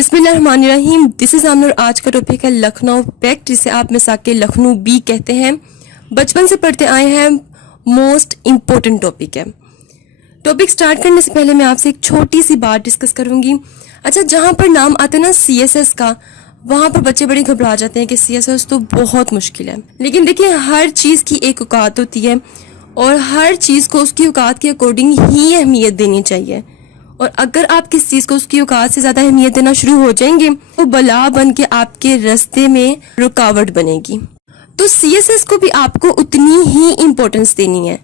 बिस्मिल्लाहिर्रहमानिर्रहीम। This is Aamnoor. आज का टॉपिक है लखनऊ पैक्ट, जिसे आप मिसाक के लखनऊ बी कहते हैं। बचपन से पढ़ते आए हैं, मोस्ट इम्पोर्टेंट टॉपिक है। टॉपिक स्टार्ट करने से पहले मैं आपसे एक छोटी सी बात डिस्कस करूंगी। अच्छा, जहां पर नाम आता है ना CSS का, वहां पर बच्चे बड़े घबरा जाते हैं कि CSS तो बहुत मुश्किल है। लेकिन देखिए, हर चीज की एक औकात होती है और हर चीज को उसकी औकात के अकॉर्डिंग ही अहमियत देनी चाहिए। और अगर आप किस चीज को उसकी औकात से ज्यादा अहमियत देना शुरू हो जाएंगे तो बला बन के आपके रास्ते में रुकावट बनेगी। तो CSS को भी आपको उतनी ही इम्पोर्टेंस देनी है,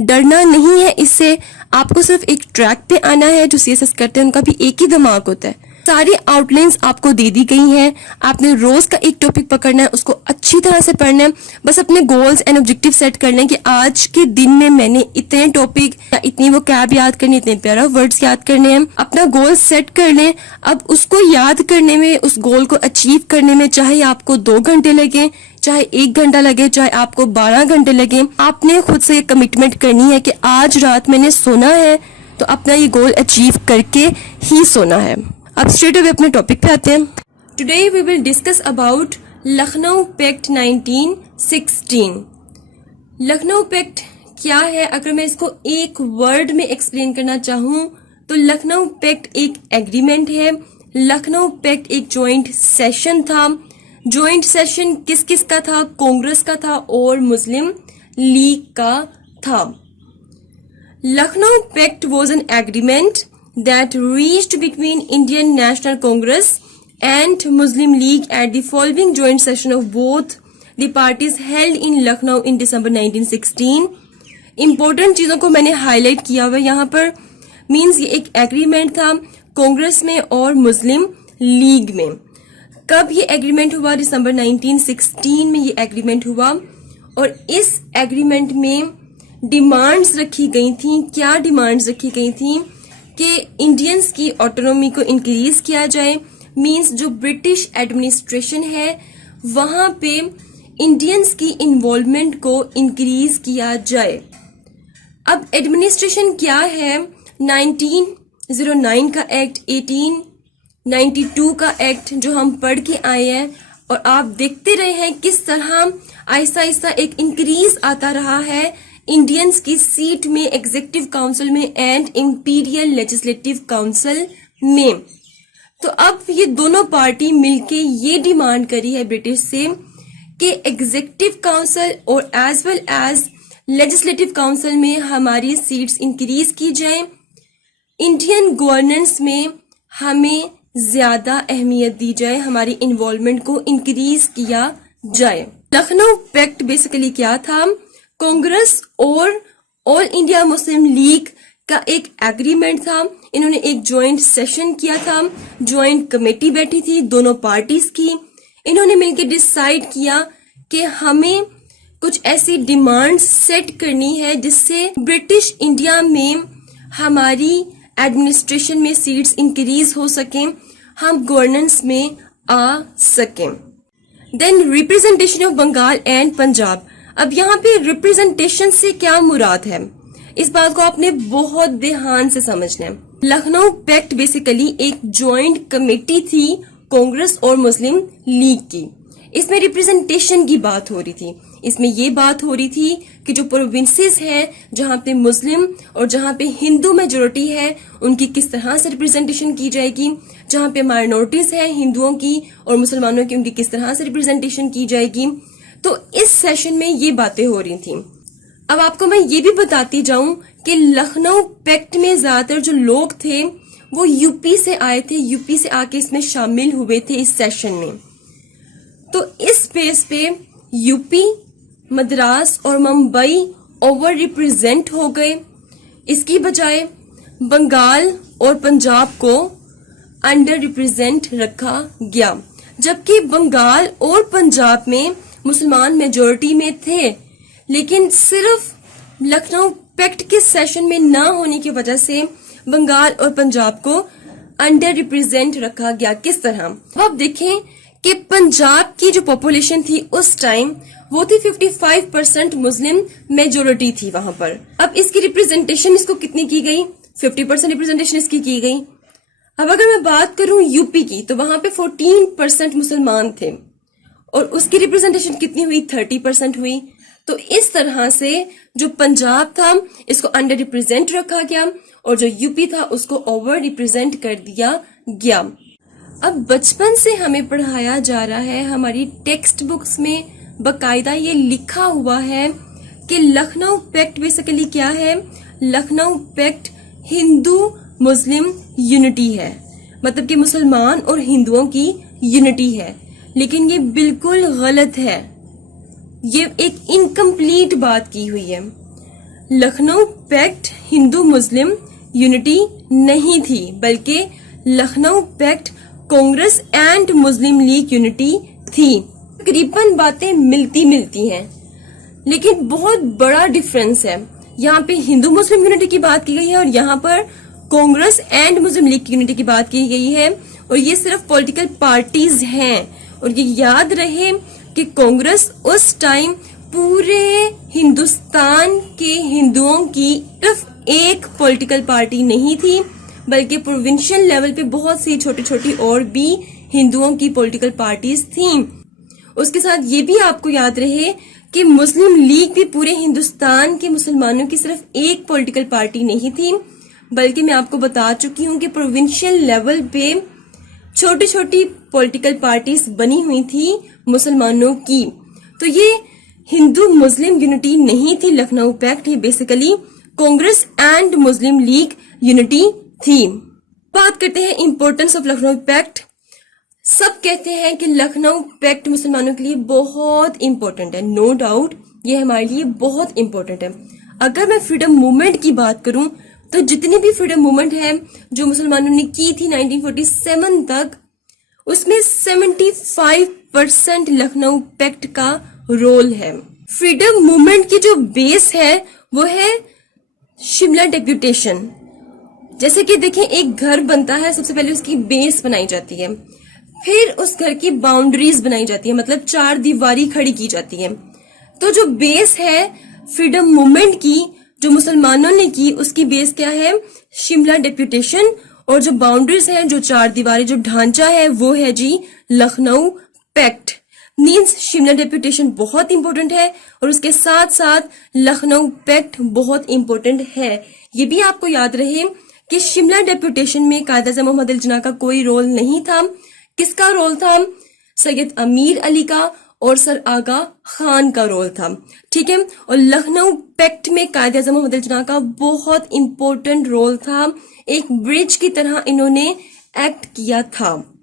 डरना नहीं है इससे। आपको सिर्फ एक ट्रैक पे आना है। जो CSS करते हैं उनका भी एक ही दिमाग होता है। सारी आउटलाइंस आपको दे दी गई हैं। आपने रोज का एक टॉपिक पकड़ना है, उसको अच्छी तरह से पढ़ना है। बस अपने गोल्स एंड ऑब्जेक्टिव सेट करने कि आज के दिन में मैंने इतने टॉपिक या इतनी वो कैब याद करनी, इतने प्यारा वर्ड्स याद करने हैं। अपना गोल सेट कर लें। अब उसको याद करने में, उस गोल को अचीव करने में, चाहे आपको 2 घंटे लगे, चाहे 1 घंटा लगे, चाहे आपको 12 घंटे लगे, आपने खुद से कमिटमेंट करनी है कि आज रात मैंने सोना है तो अपना ये गोल अचीव करके ही सोना है। अब स्ट्रेट अवे अपने टॉपिक पे आते हैं। Today we will discuss about Lucknow pact 1916। Lucknow pact क्या है? अगर मैं इसको एक वर्ड में एक्सप्लेन करना चाहूँ तो लखनऊ पैक्ट एक एग्रीमेंट है। लखनऊ पैक्ट एक जॉइंट सेशन था। जॉइंट सेशन किस किस का था? कांग्रेस का था और मुस्लिम लीग का था। Lucknow pact was an agreement that reached between Indian National Congress and Muslim League at the following joint session of both the parties held in Lucknow in December 1916. Important चीजों को मैंने हाईलाइट किया हुआ यहाँ पर। मीन्स ये एक एग्रीमेंट था कांग्रेस में और मुस्लिम लीग में। कब ये एग्रीमेंट हुआ? दिसंबर 1916 में ये एग्रीमेंट हुआ। और इस एग्रीमेंट में डिमांड्स रखी गई थी। क्या डिमांड्स रखी गई थी? कि इंडियंस की ऑटोनॉमी को इंक्रीज किया जाए। मींस जो ब्रिटिश एडमिनिस्ट्रेशन है वहां पे इंडियंस की इन्वॉल्वमेंट को इंक्रीज किया जाए। अब एडमिनिस्ट्रेशन क्या है? 1909 का एक्ट, 1892 का एक्ट जो हम पढ़ के आए हैं, और आप देखते रहे हैं किस तरह आहिस्ता आहिस्ता एक इंक्रीज आता रहा है इंडियंस की सीट में, एग्जीक्यूटिव काउंसिल में एंड इंपीरियल लेजिस्लेटिव काउंसिल में। तो अब ये दोनों पार्टी मिलके ये डिमांड करी है ब्रिटिश से कि एग्जीक्यूटिव काउंसिल और as well as legislative council में हमारी सीट्स इंक्रीज की जाए। इंडियन गवर्नेंस में हमें ज्यादा अहमियत दी जाए, हमारी इन्वॉल्वमेंट को इंक्रीज किया जाए। लखनऊ पैक्ट बेसिकली क्या था? कांग्रेस और ऑल इंडिया मुस्लिम लीग का एक एग्रीमेंट था। इन्होंने एक जॉइंट सेशन किया था, जॉइंट कमेटी बैठी थी दोनों पार्टीज की। इन्होंने मिलकर डिसाइड किया कि हमें कुछ ऐसी डिमांड्स सेट करनी है जिससे ब्रिटिश इंडिया में हमारी एडमिनिस्ट्रेशन में सीट्स इंक्रीज हो सकें, हम गवर्नेंस में आ सकें। Then representation of Bengal and Punjab. अब यहाँ पे रिप्रेजेंटेशन से क्या मुराद है, इस बात को आपने बहुत ध्यान से समझना है। लखनऊ पैक्ट बेसिकली एक जॉइंट कमेटी थी कांग्रेस और मुस्लिम लीग की। इसमें रिप्रेजेंटेशन की बात हो रही थी। इसमें ये बात हो रही थी कि जो प्रोविंसेस हैं जहाँ पे मुस्लिम और जहाँ पे हिंदू मेजोरिटी है उनकी किस तरह से रिप्रेजेंटेशन की जाएगी, जहाँ पे माइनॉरिटीज है हिंदुओं की और मुसलमानों की उनकी किस तरह से रिप्रेजेंटेशन की जाएगी। तो इस सेशन में ये बातें हो रही थी। अब आपको मैं ये भी बताती जाऊं कि लखनऊ पैक्ट में ज्यादातर जो लोग थे वो यूपी से आए थे, यूपी से आके इसमें शामिल हुए थे इस सेशन में। तो इस बेस पे यूपी, मद्रास और मुंबई ओवर रिप्रेजेंट हो गए। इसकी बजाय बंगाल और पंजाब को अंडर रिप्रेजेंट रखा गया, जबकि बंगाल और पंजाब में मुसलमान मेजोरिटी में थे। लेकिन सिर्फ लखनऊ पैक्ट के सेशन में ना होने की वजह से बंगाल और पंजाब को अंडर रिप्रेजेंट रखा गया। किस तरह? अब आप देखें कि पंजाब की जो पॉपुलेशन थी उस टाइम वो थी 55% मुस्लिम मेजोरिटी थी वहां पर। अब इसकी रिप्रेजेंटेशन इसको कितनी की गई? 50% रिप्रेजेंटेशन इसकी की गई। अब अगर मैं बात करूं यूपी की, तो वहां पे 14% मुसलमान थे और उसकी रिप्रेजेंटेशन कितनी हुई, 30% हुई। तो इस तरह से जो पंजाब था इसको अंडर रिप्रेजेंट रखा गया और जो यूपी था उसको ओवर रिप्रेजेंट कर दिया गया। अब बचपन से हमें पढ़ाया जा रहा है, हमारी टेक्स्ट बुक्स में बकायदा ये लिखा हुआ है कि लखनऊ पैक्ट बेसिकली क्या है। Lucknow pact Hindu Muslim unity है, मतलब कि मुसलमान और हिंदुओं की यूनिटी है। लेकिन ये बिल्कुल गलत है, ये एक इनकम्प्लीट बात की हुई है। Lucknow pact Hindu Muslim unity नहीं थी, बल्कि Lucknow pact Congress and Muslim League unity थी। तकरीबन बातें मिलती हैं, लेकिन बहुत बड़ा डिफरेंस है। यहाँ पे हिंदू मुस्लिम यूनिटी की बात की गई है और यहाँ पर कांग्रेस एंड मुस्लिम लीग की यूनिटी की बात की गई है। और ये सिर्फ पॉलिटिकल पार्टीज हैं। और ये याद रहे कि कांग्रेस उस टाइम पूरे हिंदुस्तान के हिंदुओं की सिर्फ एक पॉलिटिकल पार्टी नहीं थी, बल्कि प्रोविंशियल लेवल पे बहुत सी छोटी छोटी और भी हिंदुओं की पॉलिटिकल पार्टीज थी। उसके साथ ये भी आपको याद रहे कि मुस्लिम लीग भी पूरे हिंदुस्तान के मुसलमानों की सिर्फ एक पॉलिटिकल पार्टी नहीं थी, बल्कि मैं आपको बता चुकी हूँ कि प्रोविंशियल लेवल पे छोटी छोटी पॉलिटिकल पार्टीज बनी हुई थी मुसलमानों की। तो ये हिंदू मुस्लिम यूनिटी नहीं थी लखनऊ पैक्ट, ये basically Congress and Muslim League unity थी। बात करते हैं इंपॉर्टेंस ऑफ लखनऊ पैक्ट। सब कहते हैं कि लखनऊ पैक्ट मुसलमानों के लिए बहुत इंपॉर्टेंट है, नो डाउट ये हमारे लिए बहुत इंपॉर्टेंट है। अगर मैं फ्रीडम मूवमेंट की बात करूं तो जितनी भी फ्रीडम मूवमेंट है जो मुसलमानों ने की थी 1947 तक, उसमें 75% लखनऊ पैक्ट का रोल है। फ्रीडम मूवमेंट की जो बेस है वो है शिमला डेप्यूटेशन। जैसे कि देखें, एक घर बनता है, सबसे पहले उसकी बेस बनाई जाती है, फिर उस घर की बाउंड्रीज बनाई जाती है, मतलब चार दीवारी खड़ी की जाती है। तो जो बेस है फ्रीडम मूवमेंट की जो मुसलमानों ने की, उसकी बेस क्या है, शिमला डेप्यूटेशन। और जो बाउंड्रीज है, जो चार दीवारी, जो ढांचा है, वो है जी Lucknow pact. Means Shimla deputation बहुत इंपॉर्टेंट है और उसके साथ साथ लखनऊ पैक्ट बहुत इंपॉर्टेंट है। ये भी आपको याद रहे कि शिमला डेप्यूटेशन में कायद-ए-आज़म मोहम्मद अली जिन्ना का कोई रोल नहीं था। किसका रोल था, सैयद अमीर अली का और सर आगा खान का रोल था, ठीक है। और लखनऊ पैक्ट में कायद-ए-आज़म मोहम्मद अली जिन्ना का बहुत इंपॉर्टेंट रोल था, एक ब्रिज की तरह इन्होंने एक्ट किया था।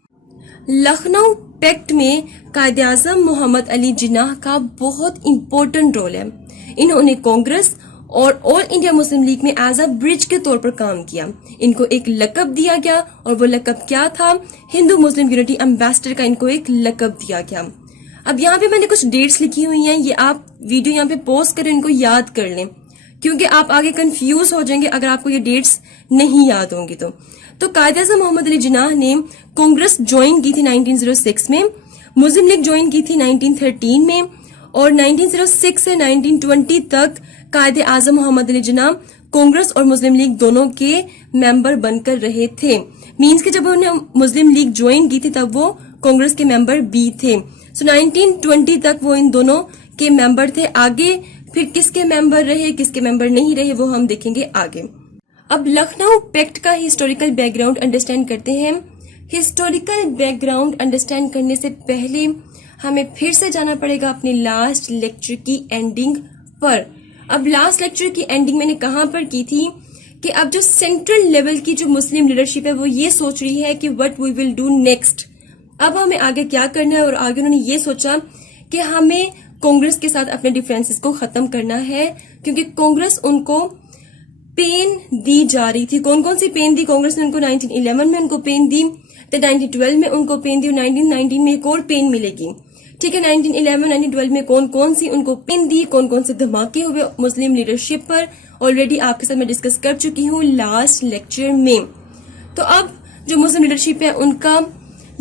लखनऊ पैक्ट में कायद-ए-आज़म मोहम्मद अली जिन्ना का बहुत इंपॉर्टेंट रोल है। इन्होंने कांग्रेस और ऑल इंडिया मुस्लिम लीग में एज अ ब्रिज के तौर पर काम किया। इनको एक लकब दिया गया और वो लकब क्या था, हिंदू मुस्लिम यूनिटी एम्बेसडर का इनको एक लकब दिया गया। अब यहाँ पे मैंने कुछ डेट्स लिखी हुई हैं, ये आप वीडियो यहाँ पे पॉज करें, इनको याद कर लें, क्योंकि आप आगे कंफ्यूज हो जाएंगे अगर आपको ये डेट्स नहीं याद होंगी। तो कायद-ए-आज़म मोहम्मद अली जिन्ना ने कांग्रेस ज्वाइन की थी 1906 में, मुस्लिम लीग ज्वाइन की थी 1913 में और 1906 से 1920 तक कायद-ए-आज़म मोहम्मद अली जिन्ना कांग्रेस और मुस्लिम लीग दोनों के मेंबर बनकर रहे थे। मींस कि जब उन्होंने मुस्लिम लीग ज्वाइन की थी तब वो कांग्रेस के मेंबर भी थे। सो 1920 तक वो इन दोनों के मेंबर थे। आगे फिर किसके मेंबर रहे, किसके मेंबर नहीं रहे, वो हम देखेंगे आगे। अब लखनऊ पैक्ट का हिस्टोरिकल बैकग्राउंड अंडरस्टैंड करते हैं। हिस्टोरिकल बैकग्राउंड अंडरस्टैंड करने से पहले हमें फिर से जाना पड़ेगा अपने लास्ट लेक्चर की एंडिंग पर। अब लास्ट लेक्चर की एंडिंग मैंने कहां पर की थी कि अब जो सेंट्रल लेवल की जो मुस्लिम लीडरशिप है वो ये सोच रही है कि what we will do next. अब हमें आगे क्या करना है, और आगे उन्होंने ये सोचा कि हमें कांग्रेस के साथ अपने डिफरेंसेस को खत्म करना है, क्योंकि कांग्रेस उनको पेन दी जा रही थी। कौन कौन सी पेन दी कांग्रेस ने उनको, 1911 में उनको पेन दी, तो 1912 में उनको पेन दी और 1919 में एक और पेन मिलेगी, ठीक है। 1911 1912 में कौन कौन सी उनको पेन दी, कौन कौन से धमाके हुए मुस्लिम लीडरशिप पर, ऑलरेडी आपके साथ मैं डिस्कस कर चुकी हूँ लास्ट लेक्चर में। तो अब जो मुस्लिम लीडरशिप है उनका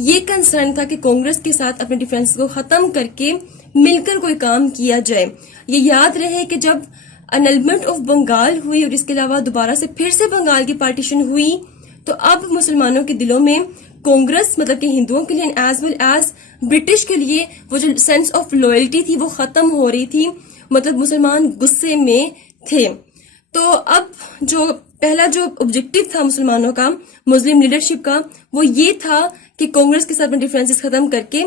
ये कंसर्न था कि कांग्रेस के साथ अपने डिफरेंस को खत्म करके मिलकर कोई काम किया जाए। ये याद रहे कि जब अनलमेंट ऑफ बंगाल हुई और इसके अलावा दोबारा से फिर से बंगाल की पार्टीशन हुई तो अब मुसलमानों के दिलों में कांग्रेस मतलब कि हिंदुओं के लिए एज वेल एज ब्रिटिश के लिए वो जो सेंस ऑफ लॉयल्टी थी वो खत्म हो रही थी, मतलब मुसलमान गुस्से में थे। तो अब जो पहला जो ऑब्जेक्टिव था मुसलमानों का, मुस्लिम लीडरशिप का, वो ये था कि कांग्रेस के साथ अपने डिफरेंसेस खत्म करके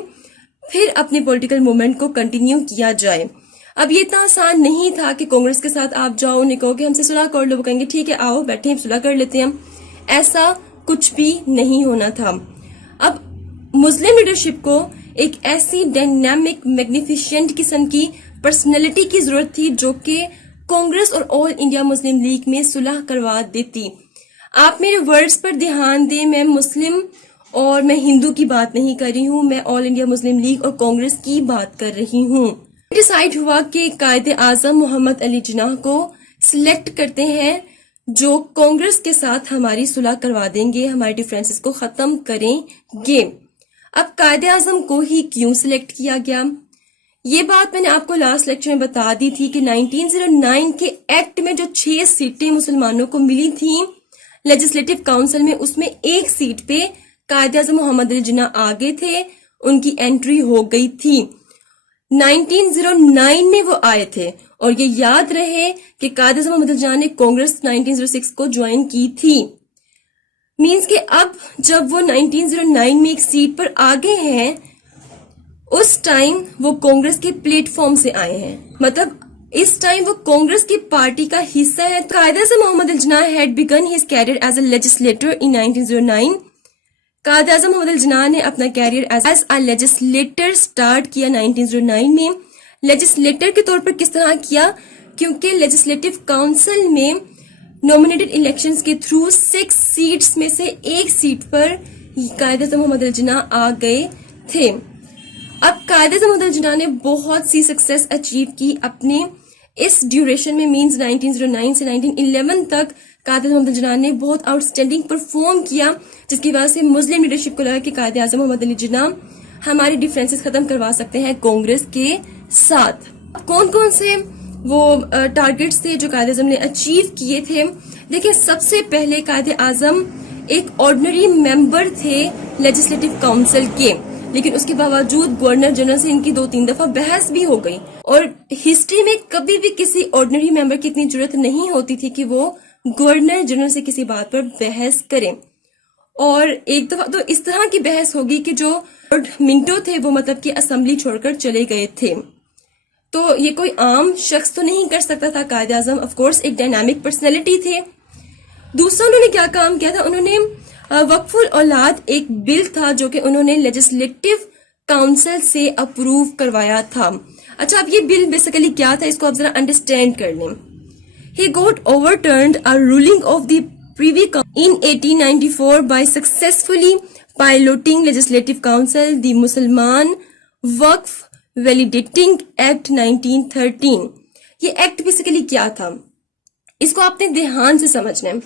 फिर अपनी पॉलिटिकल मूवमेंट को कंटिन्यू किया जाए। अब ये इतना आसान नहीं था कि कांग्रेस के साथ आप जाओ, उन्हें कहो कि हमसे सुलह कर लो, वो कहेंगे ठीक है आओ बैठे हम सुलह कर लेते हैं। ऐसा कुछ भी नहीं होना था। अब मुस्लिम लीडरशिप को एक ऐसी डायनामिक मैग्निफिशेंट किस्म की पर्सनैलिटी की जरूरत थी जो कि कांग्रेस और ऑल इंडिया मुस्लिम लीग में सुलह करवा देती। आप मेरे वर्ड्स पर ध्यान दें, मैं मुस्लिम और मैं हिंदू की बात नहीं कर रही हूँ, मैं ऑल इंडिया मुस्लिम लीग और कांग्रेस की बात कर रही हूँ। डिसाइड हुआ कि कायदे आजम मोहम्मद अली जिन्नाह को सिलेक्ट करते हैं जो कांग्रेस के साथ हमारी सुलह करवा देंगे, हमारे डिफरेंसेस को खत्म करेंगे। अब कायदे आजम को ही क्यों सिलेक्ट किया गया, ये बात मैंने आपको लास्ट लेक्चर में बता दी थी कि 1909 के एक्ट में जो 6 सीटें मुसलमानों को मिली थी लेजिस्लेटिव काउंसिल में, उसमें एक सीट पे कायदे आजम मोहम्मद अली जिन्नाह आगे थे, उनकी एंट्री हो गई थी। 1909 में वो आए थे और ये याद रहे कि कायदे आजम मोहम्मद अली जिन्नाह ने कांग्रेस 1906 को ज्वाइन की थी। मींस कि अब जब वो 1909 में एक सीट पर आगे हैं, उस टाइम वो कांग्रेस के प्लेटफॉर्म से आए हैं, मतलब इस टाइम वो कांग्रेस की पार्टी का हिस्सा है। Quaid-e Azam Mohammad Ali Jinnah had began his career as a legislator in 1909। Quaid-e Azam Mohammad Ali Jinnah ने अपना career as a legislator start किया 1909 में। लेजिस्लेटर के तौर पर किस तरह किया, क्योंकि लेजिस्लेटिव काउंसिल में नॉमिनेटेड इलेक्शंस के थ्रू 6 सीट्स में से एक सीट पर कायदे आजम मोहम्मद अली जिन्नाह आ गए थे। अब कायदे आजम मोहम्मद अली जिन्नाह ने बहुत सी सक्सेस अचीव की अपने इस ड्यूरेशन में, मींस 1909 से 1911 तक कायदे आजम मोहम्मद अली जिन्नाह ने बहुत आउटस्टैंडिंग परफॉर्म किया, जिसकी वजह से मुस्लिम लीडरशिप को लगा कि कायदे आजम मोहम्मद अली जिन्नाह हमारे डिफरेंसेस खत्म करवा सकते हैं कांग्रेस के साथ। कौन कौन से वो टारगेट्स थे जो कायदे आजम ने अचीव किए थे। देखिए, सबसे पहले कायदे आजम एक ऑर्डिनरी मेंबर थे लेजिस्लेटिव काउंसिल के, लेकिन उसके बावजूद गवर्नर जनरल से इनकी 2-3 दफा बहस भी हो गई। और हिस्ट्री में कभी भी किसी ऑर्डिनरी मेंबर की इतनी जरूरत नहीं होती थी कि वो गवर्नर जनरल से किसी बात पर बहस करें। और एक दफा तो इस तरह की बहस होगी कि जो लॉर्ड मिंटो थे वो मतलब कि असेंबली छोड़कर चले गए थे। तो ये कोई आम शख्स तो नहीं कर सकता था। कायदे आजम ऑफ कोर्स एक डायनामिक पर्सनैलिटी थे। दूसरा उन्होंने क्या काम किया था, उन्होंने वक्फुल औलाद एक बिल था जो कि उन्होंने लेजिस्लेटिव काउंसिल से अप्रूव करवाया था। अच्छा, अब ये बिल बेसिकली क्या था, इसको आप जरा अंडरस्टैंड कर लें। He got overturned a ruling of the Privy Council in 1894 by successfully piloting Legislative Council the Musliman Waqf Validating Act 1913। ये एक्ट बेसिकली क्या था, इसको आपने ध्यान से समझना है।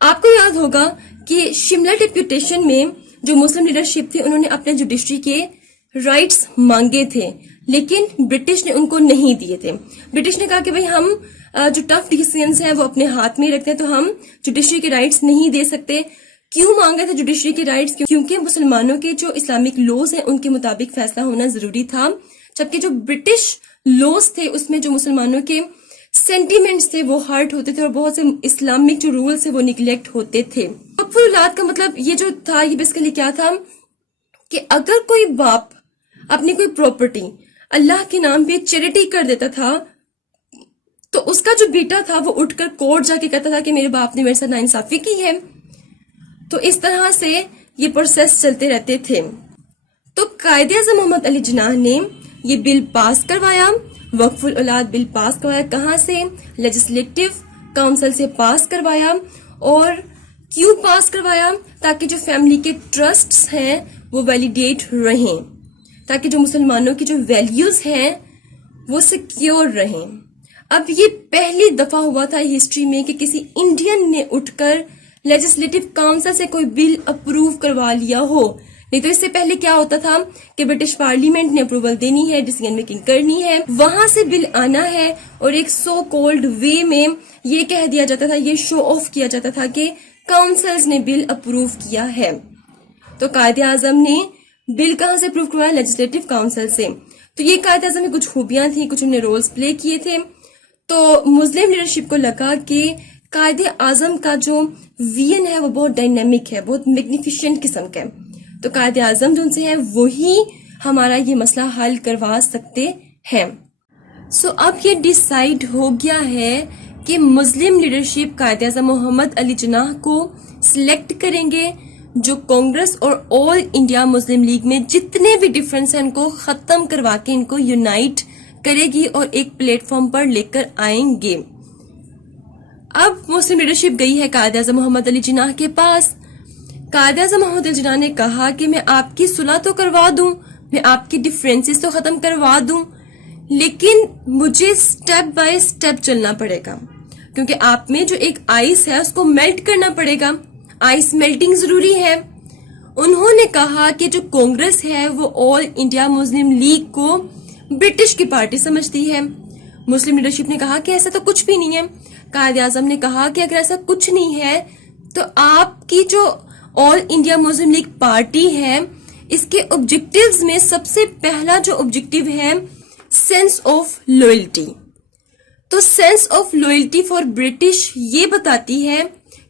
आपको याद होगा कि शिमला डिप्यूटेशन में जो मुस्लिम लीडरशिप थी उन्होंने अपने जुडिशरी के राइट्स मांगे थे, लेकिन ब्रिटिश ने उनको नहीं दिए थे। ब्रिटिश ने कहा कि भाई हम जो टफ डिसीजंस हैं वो अपने हाथ में रखते हैं, तो हम जुडिशरी के राइट्स नहीं दे सकते। क्यों मांगे थे जुडिशरी के राइट्स, क्योंकि मुसलमानों के जो इस्लामिक लॉज हैं उनके मुताबिक फैसला होना जरूरी था, जबकि जो ब्रिटिश लॉज थे उसमें जो मुसलमानों के सेंटीमेंट्स थे वो हर्ट होते थे और बहुत से इस्लामिक जो रूल्स है वो निगलेक्ट होते थे। वक्फ औलाद का मतलब ये जो था, ये बेसिकली क्या था कि अगर कोई बाप अपनी कोई प्रॉपर्टी अल्लाह के नाम पे चैरिटी कर देता था, तो उसका जो बेटा था वो उठकर कोर्ट जाके कहता था कि मेरे बाप ने मेरे साथ नाइंसाफी की है। तो इस तरह से ये प्रोसेस चलते रहते थे। तो कायदे आजम मोहम्मद अली जिन्नाह ने ये बिल पास करवाया, वक्फुल औलाद बिल पास करवाया। कहाँ से? लेजिस्लेटिव काउंसिल से पास करवाया। और क्यों पास करवाया? ताकि जो फैमिली के ट्रस्ट्स हैं वो वैलिडेट रहें, ताकि जो मुसलमानों की जो वैल्यूज हैं वो सिक्योर रहें। अब ये पहली दफा हुआ था हिस्ट्री में कि किसी इंडियन ने उठकर लेजिस्लेटिव काउंसिल से कोई बिल अप्रूव करवा लिया हो। नहीं तो इससे पहले क्या होता था कि ब्रिटिश पार्लियामेंट ने अप्रूवल देनी है, डिसीजन मेकिंग करनी है, वहां से बिल आना है और एक सो कॉल्ड वे में ये कह दिया जाता था, ये शो ऑफ किया जाता था कि काउंसिल्स ने बिल अप्रूव किया है। तो कायदे आजम ने बिल कहां से अप्रूव करवाया? लेजिस्लेटिव काउंसिल से। तो ये कायदे आजम में कुछ खूबियां थी, कुछ उन्होंने रोल्स प्ले किए थे। तो मुस्लिम लीडरशिप को लगा कि कायदे आजम का जो विजन है वो बहुत डायनेमिक है, बहुत मैग्निफिशेंट किस्म का है। तो कायदे आजम जो उनसे है वही हमारा ये मसला हल करवा सकते हैं। सो अब ये डिसाइड हो गया है कि मुस्लिम लीडरशिप कायदे आजम मोहम्मद अली जिन्नाह को सिलेक्ट करेंगे, जो कांग्रेस और ऑल इंडिया मुस्लिम लीग में जितने भी डिफरेंस हैं उनको खत्म करवा के इनको यूनाइट करेगी और एक प्लेटफॉर्म पर लेकर आएंगे। अब मुस्लिम लीडरशिप गई है कायदे आजम मोहम्मद अली जिन्नाह के पास। कायदे आजम मोहम्मद अली जिन्नाह ने कहा कि मैं आपकी सुलह तो करवा दूं, मैं आपकी डिफरेंसेस तो खत्म करवा दूं, लेकिन मुझे स्टेप बाय स्टेप चलना पड़ेगा, क्योंकि आप में जो एक आइस है उसको मेल्ट करना पड़ेगा, आइस मेल्टिंग जरूरी है। उन्होंने कहा कि जो कांग्रेस है वो ऑल इंडिया मुस्लिम लीग को ब्रिटिश की पार्टी समझती है। मुस्लिम लीडरशिप ने कहा कि ऐसा तो कुछ भी नहीं है। कायदे आजम ने कहा कि अगर ऐसा कुछ नहीं है तो आपकी जो all India Muslim league party है इसके ऑब्जेक्टिव्स में सबसे पहला जो ऑब्जेक्टिव है सेंस ऑफ लॉयल्टी। तो sense of loyalty for British ये बताती है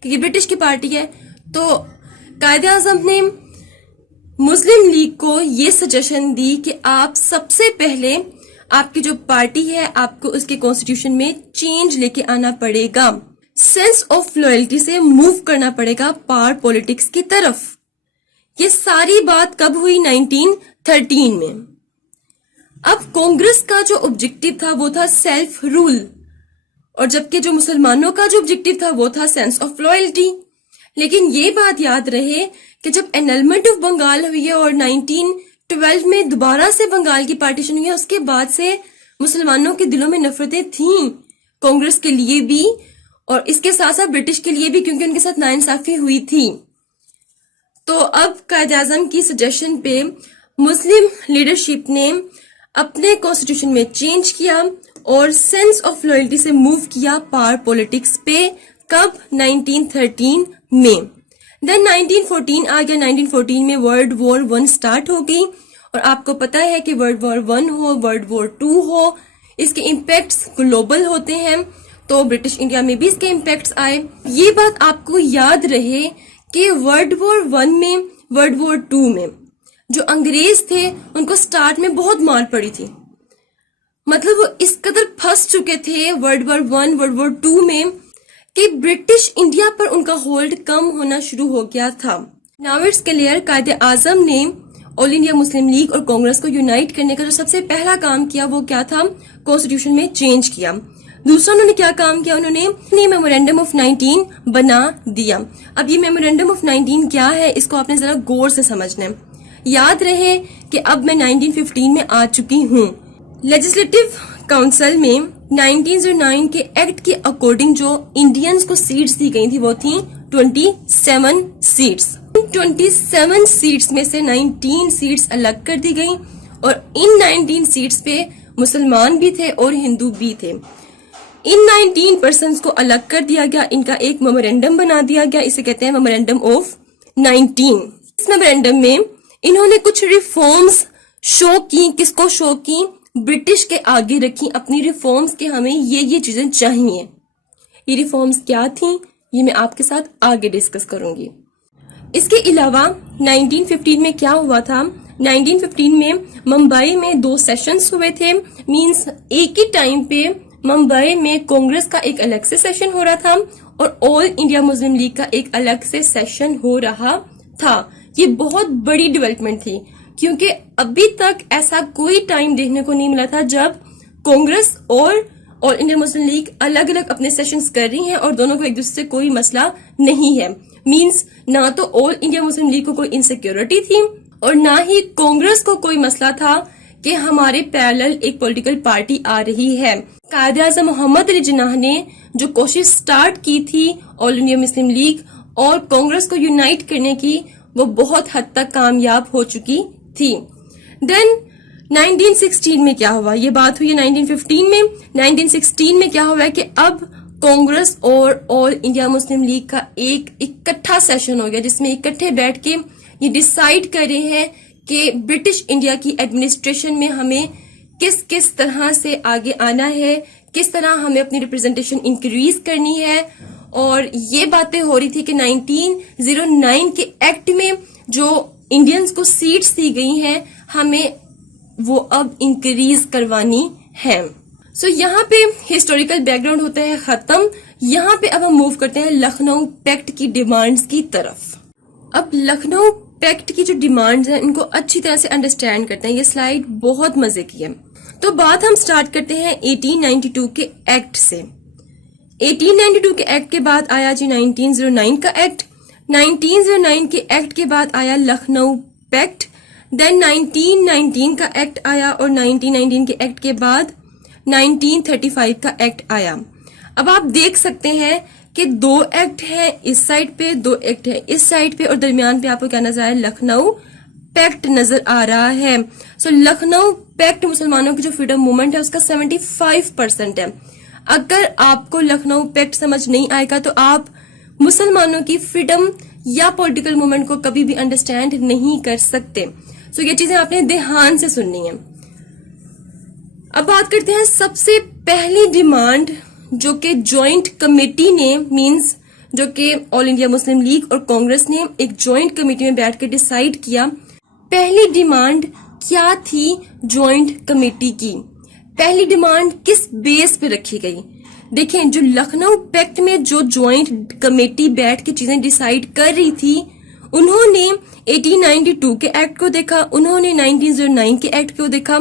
कि ये ब्रिटिश की पार्टी है। तो कायदे आजम ने मुस्लिम लीग को ये सजेशन दी कि आप सबसे पहले आपकी जो पार्टी है आपको उसके कॉन्स्टिट्यूशन में चेंज लेके आना पड़ेगा, सेंस ऑफ लॉयल्टी से मूव करना पड़ेगा पावर पॉलिटिक्स की तरफ। ये सारी बात कब हुई? 1913 में। अब कांग्रेस का जो ऑब्जेक्टिव था वो था सेल्फ रूल, और जबकि जो मुसलमानों का जो ऑब्जेक्टिव था वो था सेंस ऑफ लॉयल्टी। लेकिन ये बात याद रहे कि जब एनलमेंट ऑफ बंगाल हुई है और 1912 में दोबारा से बंगाल की पार्टीशन हुई है, उसके बाद से मुसलमानों के दिलों में नफरतें थीं कांग्रेस के लिए भी और इसके साथ साथ ब्रिटिश के लिए भी, क्योंकि उनके साथ नाइंसाफी हुई थी। तो अब कायदे आजम की सजेशन पे मुस्लिम लीडरशिप ने अपने कॉन्स्टिट्यूशन में चेंज किया और सेंस ऑफ लॉयल्टी से मूव किया पावर पॉलिटिक्स पे। कब? 1913 में। देन 1914 आ गया। 1914 में वर्ल्ड वॉर 1 स्टार्ट हो गई और आपको पता है कि वर्ल्ड वॉर 1 हो, वर्ल्ड वॉर 2 हो, इसके इम्पैक्ट्स ग्लोबल होते हैं। तो ब्रिटिश इंडिया में भी इसके इम्पैक्ट्स आए। ये बात आपको याद रहे कि वर्ल्ड वॉर 1 में, वर्ल्ड वॉर 2 में जो अंग्रेज थे उनको स्टार्ट में बहुत मार पड़ी थी, मतलब वो इस कदर फंस चुके थे वर्ल्ड वॉर 1, वर्ल्ड वॉर 2 में कि ब्रिटिश इंडिया पर उनका होल्ड कम होना शुरू हो गया था। नाउ इट्स क्लियर, कायदे आजम ने ऑल इंडिया मुस्लिम लीग और कांग्रेस को यूनाइट करने का जो सबसे पहला काम किया वो क्या था? कॉन्स्टिट्यूशन में चेंज किया। दूसरा उन्होंने क्या काम किया? उन्होंने मेमोरेंडम ऑफ 19 बना दिया। अब ये मेमोरेंडम ऑफ 19 क्या है इसको आपने जरा गौर से समझना है। याद रहे कि अब मैं 1915 में आ चुकी हूँ। लेजिस्लेटिव काउंसिल में 1909 के एक्ट के अकॉर्डिंग जो इंडियंस को सीट्स दी गई थी वो थी 27 सीट्स। 27 सीट्स में से 19 सीट्स अलग कर दी गई और इन 19 सीट्स पे मुसलमान भी थे और हिंदू भी थे। इन 19 पर्सन्स को अलग कर दिया गया, इनका एक मेमोरेंडम बना दिया गया, इसे कहते हैं मेमोरेंडम ऑफ 19। इस मेमोरेंडम में इन्होंने कुछ रिफॉर्म्स शो की। किसको शो की? ब्रिटिश के आगे रखी अपनी रिफॉर्म्स के हमें ये चीजें चाहिए। ये रिफॉर्म्स क्या थी ये मैं आपके साथ आगे डिस्कस करूंगी। इसके अलावा 1915 में क्या हुआ था? 1915 में मुंबई में 2 सेशंस हुए थे। मींस एक ही टाइम पे मुंबई में कांग्रेस का एक अलग से सेशन हो रहा था और ऑल इंडिया मुस्लिम लीग का एक अलग से सेशन हो रहा था। ये बहुत बड़ी डेवलपमेंट थी क्योंकि अभी तक ऐसा कोई टाइम देखने को नहीं मिला था जब कांग्रेस और ऑल इंडिया मुस्लिम लीग अलग अलग अपने सेशंस कर रही हैं और दोनों को एक दूसरे से कोई मसला नहीं है। मींस ना तो ऑल इंडिया मुस्लिम लीग को कोई इनसिक्योरिटी थी और ना ही कांग्रेस को कोई मसला था कि हमारे पैरेलल एक पॉलिटिकल पार्टी आ रही है। कायदे आजम मोहम्मद अली जिन्नाह ने जो कोशिश स्टार्ट की थी ऑल इंडिया मुस्लिम लीग और कांग्रेस को यूनाइट करने की, वो बहुत हद तक कामयाब हो चुकी थी। देन 1916 में क्या हुआ, ये बात हुई है 1915 में। 1916 में क्या हुआ है कि अब कांग्रेस और ऑल इंडिया मुस्लिम लीग का एक इकट्ठा सेशन हो गया, जिसमें इकट्ठे बैठ के ये डिसाइड कर रहे हैं कि ब्रिटिश इंडिया की एडमिनिस्ट्रेशन में हमें किस किस तरह से आगे आना है, किस तरह हमें अपनी रिप्रेजेंटेशन इंक्रीज करनी है। और ये बातें हो रही थी कि 1909 के एक्ट में जो इंडियंस को सीट्स दी गई हैं, हमें वो अब इंक्रीज करवानी है। सो यहाँ पे हिस्टोरिकल बैकग्राउंड होता है खत्म। यहाँ पे अब हम मूव करते हैं लखनऊ पैक्ट की डिमांड्स की तरफ। अब लखनऊ पैक्ट की जो डिमांड्स हैं इनको अच्छी तरह से अंडरस्टैंड करते हैं। ये स्लाइड बहुत मजे की है। तो बात हम स्टार्ट करते हैं 1892 के एक्ट से। 1892 के एक्ट के बाद आया जी 1909 का एक्ट। 1909 के एक्ट के बाद आया लखनऊ पैक्ट। देन 1919 का एक्ट आया और 1919 के एक्ट के बाद 1935 का एक्ट आया। अब आप देख सकते हैं कि 2 एक्ट हैं इस साइड पे, 2 एक्ट है इस साइड पे, और दरमियान पे आपको क्या नजर आ रहा है, लखनऊ पैक्ट नजर आ रहा है। सो लखनऊ पैक्ट मुसलमानों की जो फ्रीडम मूवमेंट है उसका 75% है। अगर आपको लखनऊ पैक्ट समझ नहीं आएगा तो आप मुसलमानों की फ्रीडम या पॉलिटिकल मूवमेंट को कभी भी अंडरस्टैंड नहीं कर सकते। सो ये चीजें आपने ध्यान से सुननी है। अब बात करते हैं सबसे पहली डिमांड जो कि जॉइंट कमेटी ने, मींस जो कि ऑल इंडिया मुस्लिम लीग और कांग्रेस ने एक जॉइंट कमेटी में बैठ के डिसाइड किया। पहली डिमांड क्या थी जॉइंट कमेटी की? पहली डिमांड किस बेस पे रखी गई? देखें, जो लखनऊ पैक्ट में जो जॉइंट कमेटी बैठ के चीजें डिसाइड कर रही थी, उन्होंने 1892 के एक्ट को देखा, उन्होंने 1909 के एक्ट को देखा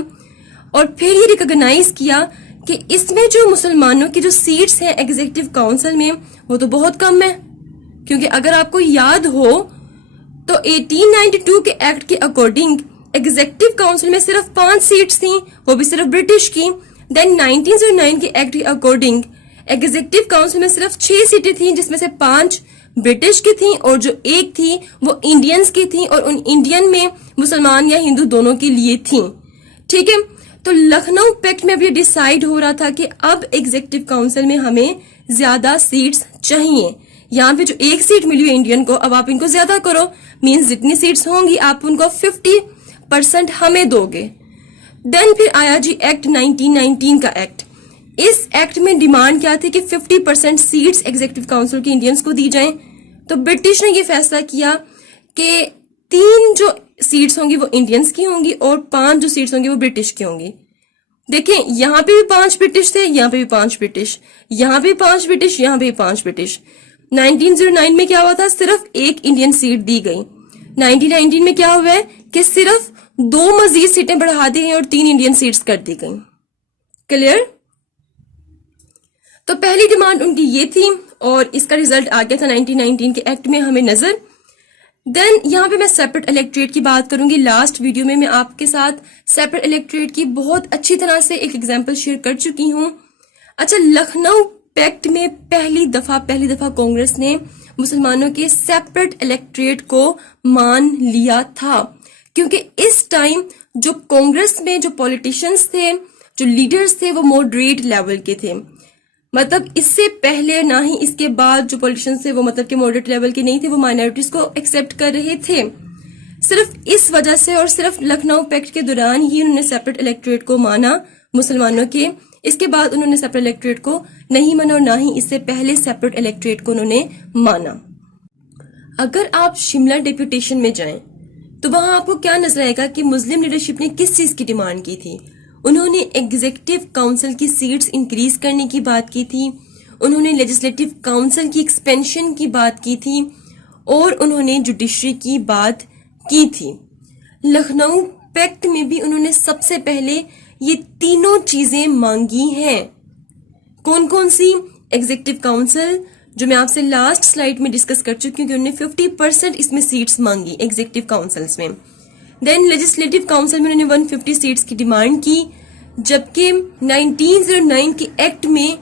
और फिर ये रिकॉग्नाइज किया कि इसमें जो मुसलमानों की जो सीट्स हैं एग्जीक्यूटिव काउंसिल में वो तो बहुत कम है। क्योंकि अगर आपको याद हो तो 1892 के एक्ट के अकॉर्डिंग एग्जीक्यूटिव काउंसिल में सिर्फ 5 सीट्स थी, वो भी सिर्फ ब्रिटिश की। देन 1909 के एक्ट के अकॉर्डिंग एग्जीक्यूटिव काउंसिल में सिर्फ 6 सीटें थी, जिसमें से 5 ब्रिटिश की थी और जो 1 थी वो इंडियंस की थी, और उन इंडियन में मुसलमान या हिंदू दोनों के लिए थी। ठीक है, तो लखनऊ पैक्ट में अब ये डिसाइड हो रहा था कि अब एग्जीक्यूटिव काउंसिल में हमें ज्यादा सीट्स चाहिए। यहाँ पे जो 1 सीट मिली है इंडियन को, अब आप इनको ज्यादा करो, मींस जितनी सीट्स होंगी आप उनको 50% हमें दोगे। देन फिर आया जी एक्ट 1919 का एक्ट। इस एक्ट में डिमांड क्या थी कि 50% सीट्स एग्जीक्यूटिव काउंसिल के इंडियंस को दी जाएं। तो ब्रिटिश ने ये फैसला किया कि 3 जो सीट्स होंगी वो इंडियंस की होंगी और 5 जो सीट्स होंगी वो ब्रिटिश की होंगी। देखें, यहाँ पे भी 5 ब्रिटिश थे, यहाँ पे भी 5 ब्रिटिश, यहाँ पे 5 ब्रिटिश, यहाँ पे 5 ब्रिटिश। 1909 में क्या हुआ था, सिर्फ 1 इंडियन सीट दी गई। 1919 में क्या हुआ है कि सिर्फ 2 मजीद सीटें बढ़ा दी गई और 3 इंडियन सीट्स कर दी गई। क्लियर? तो पहली डिमांड उनकी ये थी और इसका रिजल्ट आ गया था 1919 के एक्ट में हमें नजर। देन यहाँ पे मैं सेपरेट इलेक्टोरेट की बात करूंगी। लास्ट वीडियो में मैं आपके साथ सेपरेट इलेक्टोरेट की बहुत अच्छी तरह से एक एग्जांपल शेयर कर चुकी हूँ। अच्छा, लखनऊ पैक्ट में पहली दफा कांग्रेस ने मुसलमानों के सेपरेट इलेक्टोरेट को मान लिया था, क्योंकि इस टाइम जो कांग्रेस में जो पॉलिटिशियंस थे, जो लीडर्स थे, वो मॉडरेट लेवल के थे। मतलब इससे पहले ना ही इसके बाद जो पॉलिटिशियंस थे वो मतलब कि मॉडरेट लेवल के नहीं थे, वो माइनॉरिटीज को एक्सेप्ट कर रहे थे। सिर्फ इस वजह से और सिर्फ लखनऊ पैक्ट के दौरान ही उन्होंने सेपरेट इलेक्टोरेट को माना मुसलमानों के। इसके बाद उन्होंने सेपरेट इलेक्टोरेट को नहीं माना और ना ही इससे पहले सेपरेट इलेक्टोरेट को उन्होंने माना। अगर आप शिमला डेप्यूटेशन में जाएं तो वहां आपको क्या नजर आएगा कि मुस्लिम लीडरशिप ने किस चीज की डिमांड की थी। उन्होंने एग्जीक्यूटिव काउंसिल की सीट्स इंक्रीज करने की बात की थी, उन्होंने लेजिस्लेटिव काउंसिल की एक्सपेंशन की बात की थी और उन्होंने जुडिशरी की बात की थी। लखनऊ पैक्ट में भी उन्होंने सबसे पहले ये तीनों चीजें मांगी हैं। कौन कौन सी? एग्जीक्यूटिव काउंसिल, जो मैं आपसे लास्ट स्लाइड में डिस्कस कर चुकी हूँ कि उन्होंने 50% इसमें सीट्स मांगी एग्जीक्यूटिव काउंसिल्स में। देन लेजिस्लेटिव काउंसिल में उन्होंने 150 सीट्स की डिमांड की, जबकि 1909 के एक्ट में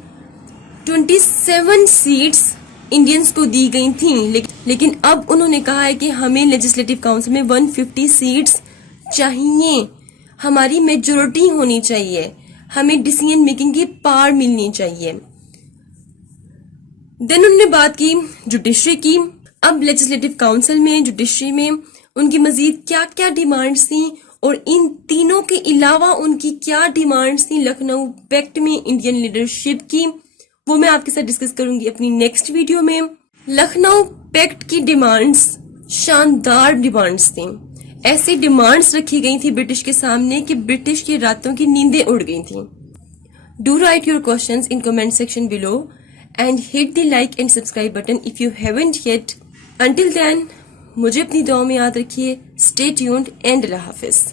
27 सीट्स इंडियंस को दी गई थी, लेकिन अब उन्होंने कहा है कि हमें लेजिस्लेटिव काउंसिल में 150 सीट्स चाहिए, हमारी मेजोरिटी होनी चाहिए, हमें डिसीजन मेकिंग की पावर मिलनी चाहिए। देन उन्होंने बात की जुडिशरी की। अब लेजिस्लेटिव काउंसिल में, जुडिशरी में उनकी मजीद क्या क्या डिमांड्स थी और इन तीनों के अलावा उनकी क्या डिमांड्स थी लखनऊ पैक्ट में इंडियन लीडरशिप की, वो मैं आपके साथ डिस्कस करूंगी अपनी नेक्स्ट वीडियो में। लखनऊ पैक्ट की डिमांड्स शानदार डिमांड्स थी। ऐसी डिमांड्स रखी गई थी ब्रिटिश के सामने कि ब्रिटिश की रातों की नींदें उड़ गई थी। Do write your questions in comment section below and hit the like and subscribe button if you haven't yet. Until then मुझे अपनी दुआ में याद रखिए। स्टे ट्यून्ड एंड अल्लाह हाफिज।